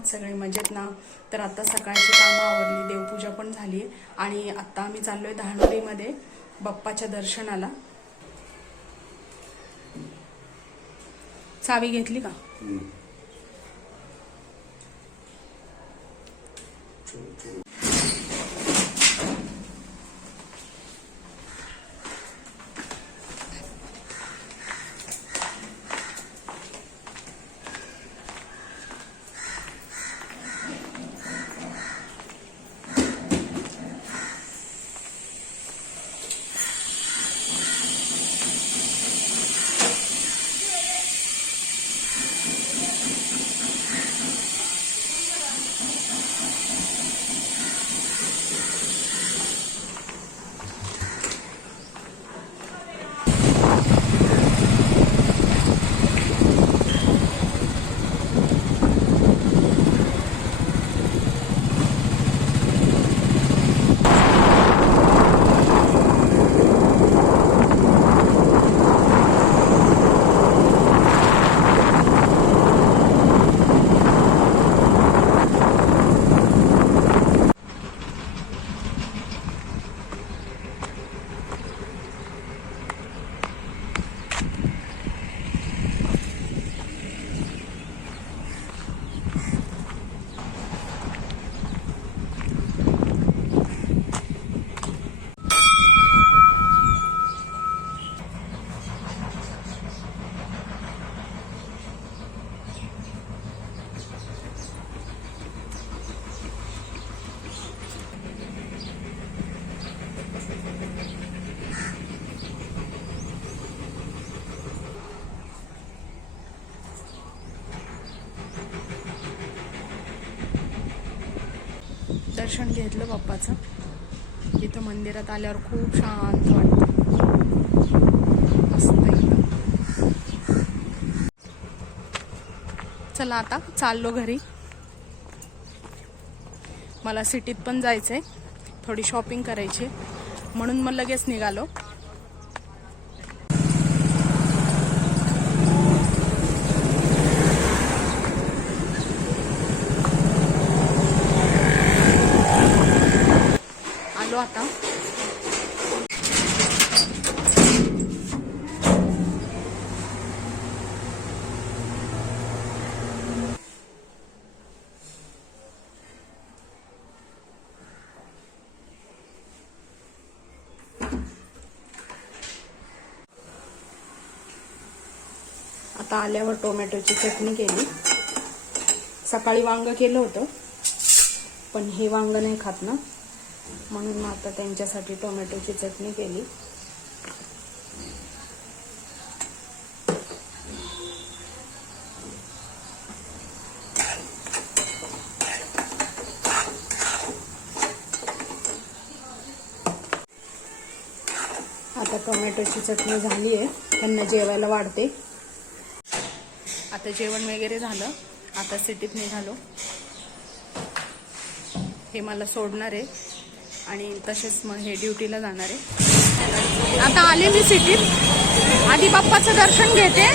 आहात सगळे मजेत ना? तर आता सकाळची कामं आवरली देवपूजा पण झाली आणि आता आम्ही चाललोय धानोरीमध्ये बाप्पाच्या दर्शनाला. चावी घेतली का? दर्शन घेतलं बाप्पाचं. इथं मंदिरात आल्यावर खूप शांत वाटतं. मस्त एकदम. चला आता चाललो घरी. मला सिटीत पण जायचंय. थोडी शॉपिंग करायची म्हणून मग लगेच निघालो. आता. आता आल्यावर टोमॅटोची चटणी केली. सकाळी वांग केलं होतं पण हे वांग नाही खात ना. म्हणून मग आता त्यांच्यासाठी टोमॅटोची चटणी केली. आता टोमॅटोची चटणी झाली आहे. त्यांना जेवायला वाढते. आता जेवण वगैरे झालं. आता सिटीत निघालो. हे मला सोडणार आहे. आणि तसेच मग हे ड्युटीला जाणार. आहे आता आले मी सिटीत आधी बाप्पाचं दर्शन घेते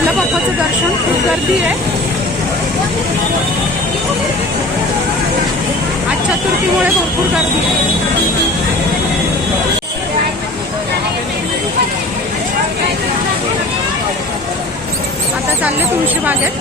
घेतलं बाप्पाचं दर्शन खूप गर्दी आहे आज चतुर्थीमुळे भरपूर गर्दी आहे आता चालले तुळशी बागेत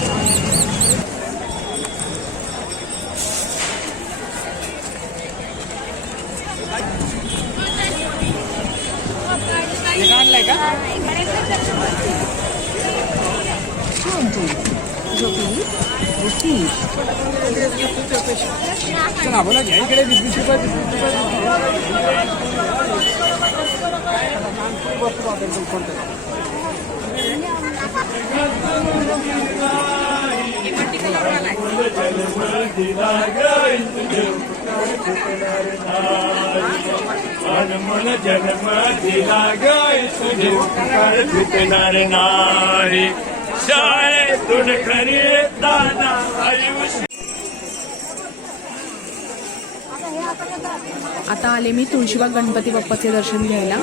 चला बोला घ्या इकडे वीस वीस रुपये वीस वीस रुपये मन जन्म दिला गाय तुझे कर फिटणार नाही शाळेतून खरी येताना आयुष्य आता आले मी तुळशीबाग गणपती बाप्पाचे दर्शन घ्यायला.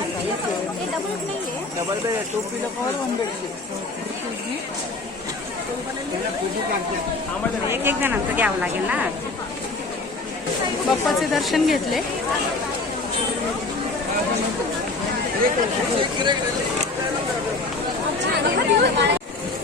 एक एक जणांचं घ्यावं लागेल ना? बाप्पाचे दर्शन घेतले.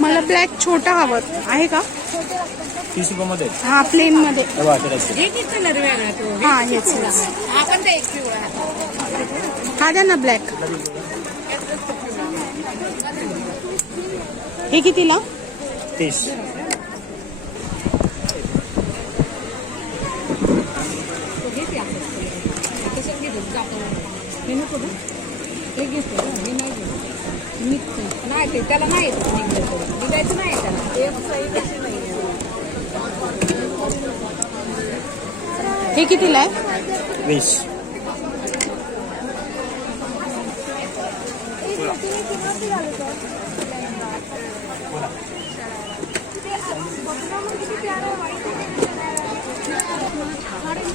मला ब्लॅक छोटा हवं. आहे का? तीस रुपयामध्ये. हा प्लेन मध्ये. हा हेच हा द्या ना ब्लॅक हे कितीला? तीस. नाही ते त्याला नाही निघायचं नाही त्याला हे कितीला आहे? वीस.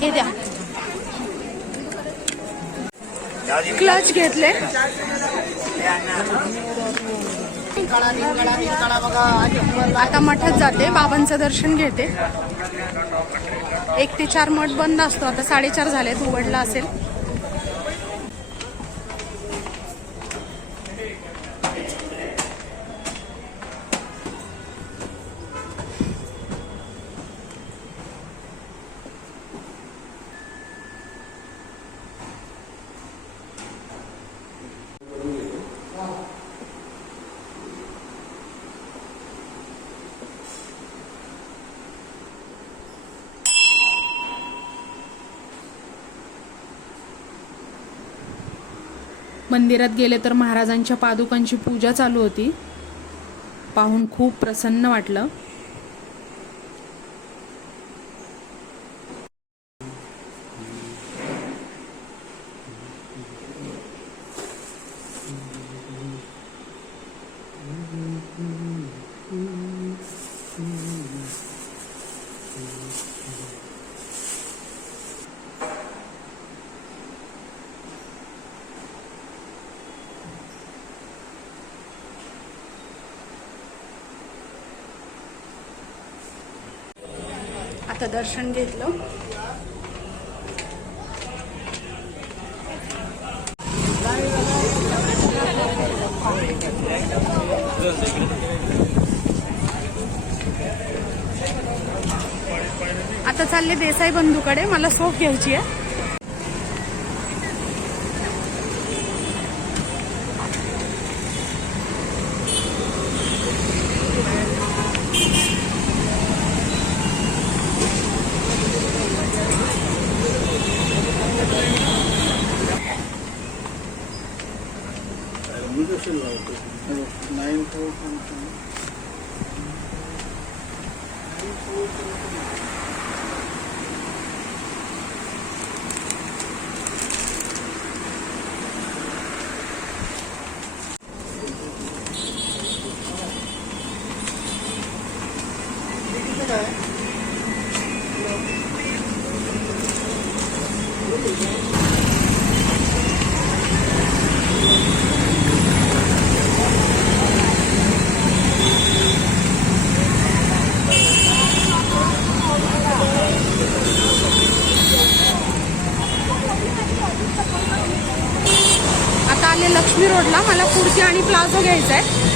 हे द्या. क्लच घेतले आता मठात जाते बाबांचं दर्शन घेते. एक ते चार मठ बंद असतो आता साडेचार झालेत उघडला असेल. मंदिरात गेले तर महाराजांच्या पादुकांची पूजा चालू होती. पाहून खूप प्रसन्न वाटलं. आता दर्शन घेतलं. आता चालले देसाई बंधूकडे मला सोप घ्यायची आहे. नाईन फोर कुर्ती आणि प्लाझो घ्यायचा आहे.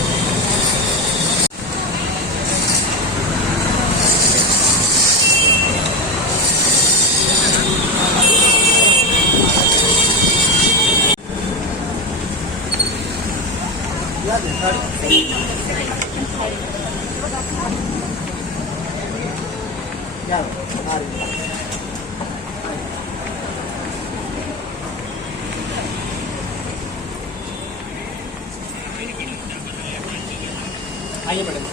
आइए मैडम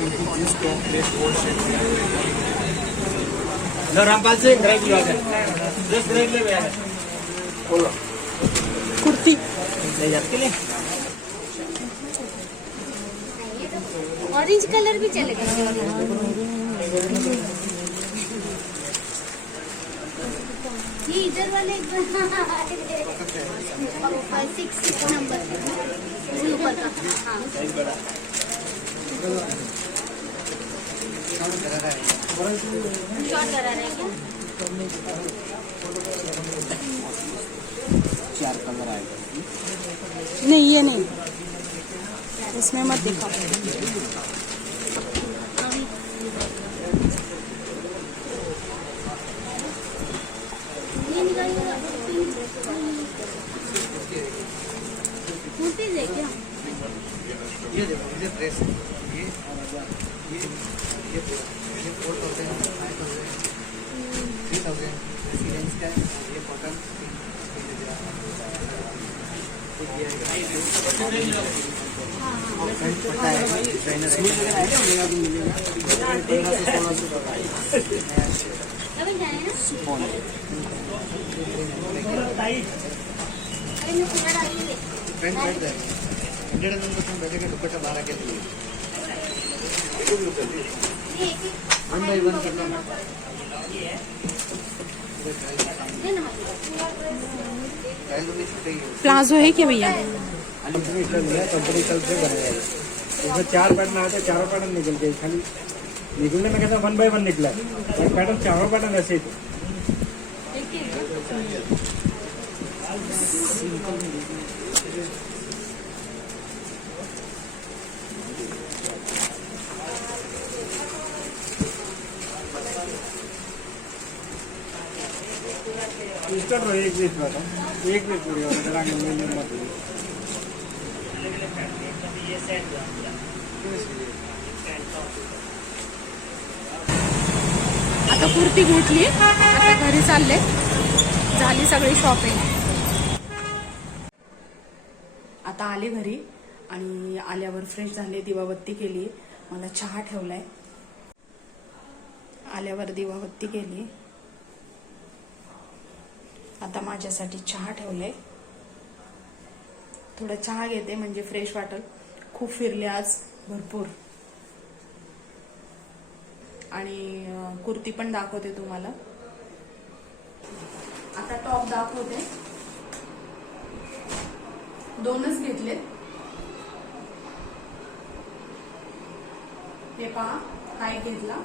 लो रामपाल सिंह ग्रेट यू आगे जस्ट ग्रेट ले भैया बोलो। कुर्ती। ले जाते ले ऑरेंज कलर भी चलेगा ये इधर वाले सिक्स नंबर ऊपर का हाँ शॉर्ट करा रहे हैं क्या चार कलर आएगा नहीं ये नहीं। इसमें मत दिखाओ। ये है क्या ये देखो ये ड्रेस है। ये ये ये ये फोर थाउजेंड प्लाजो है क्या भैया? कंपनी कल से बन चार पैटर्न आते चारों पैटर्न निकल गए, खाली निकलने में कहते वन बाई वन निकला पैटर्न चारों पैटर्न ऐसे थे। स्टार्ट रही एक पीस था एक पीस पूरी और जरा में मत आता कुर्ती गुठली आता घरी चालले. झाली सगळी शॉपिंग आता आले घरी आणि आल्यावर फ्रेश झाले दिवाबत्ती केली. मला चहा ठेवलाय. आल्यावर दिवाबत्ती केली. आता माझ्यासाठी चहा ठेवलाय. थोडा चहा घेते म्हणजे फ्रेश वाटेल. खूप फिरले आज भरपूर. आणि कुर्ती पण दाखवते तुम्हाला. आता टॉप दाखवते. दोनच घेतले हे पहा हा एक घेतला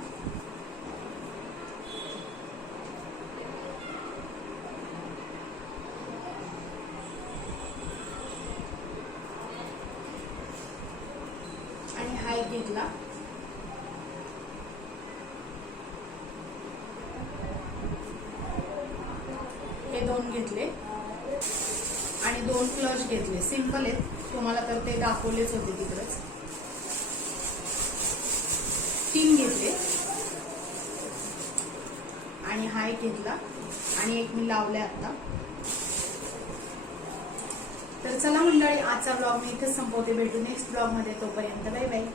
आणि हा एक घेतला हे दोन घेतले आणि दोन क्लच घेतले सिंपल आहेत तुम्हाला तर ते दाखवलेच तीन घेतले. आणि हा एक घेतला. आणि एक मी लावलाय आता तर चला मंडळी आजचा ब्लॉग मी इथेच संपवते. भेटू नेक्स्ट ब्लॉगमध्ये. तोपर्यंत बाय बाय.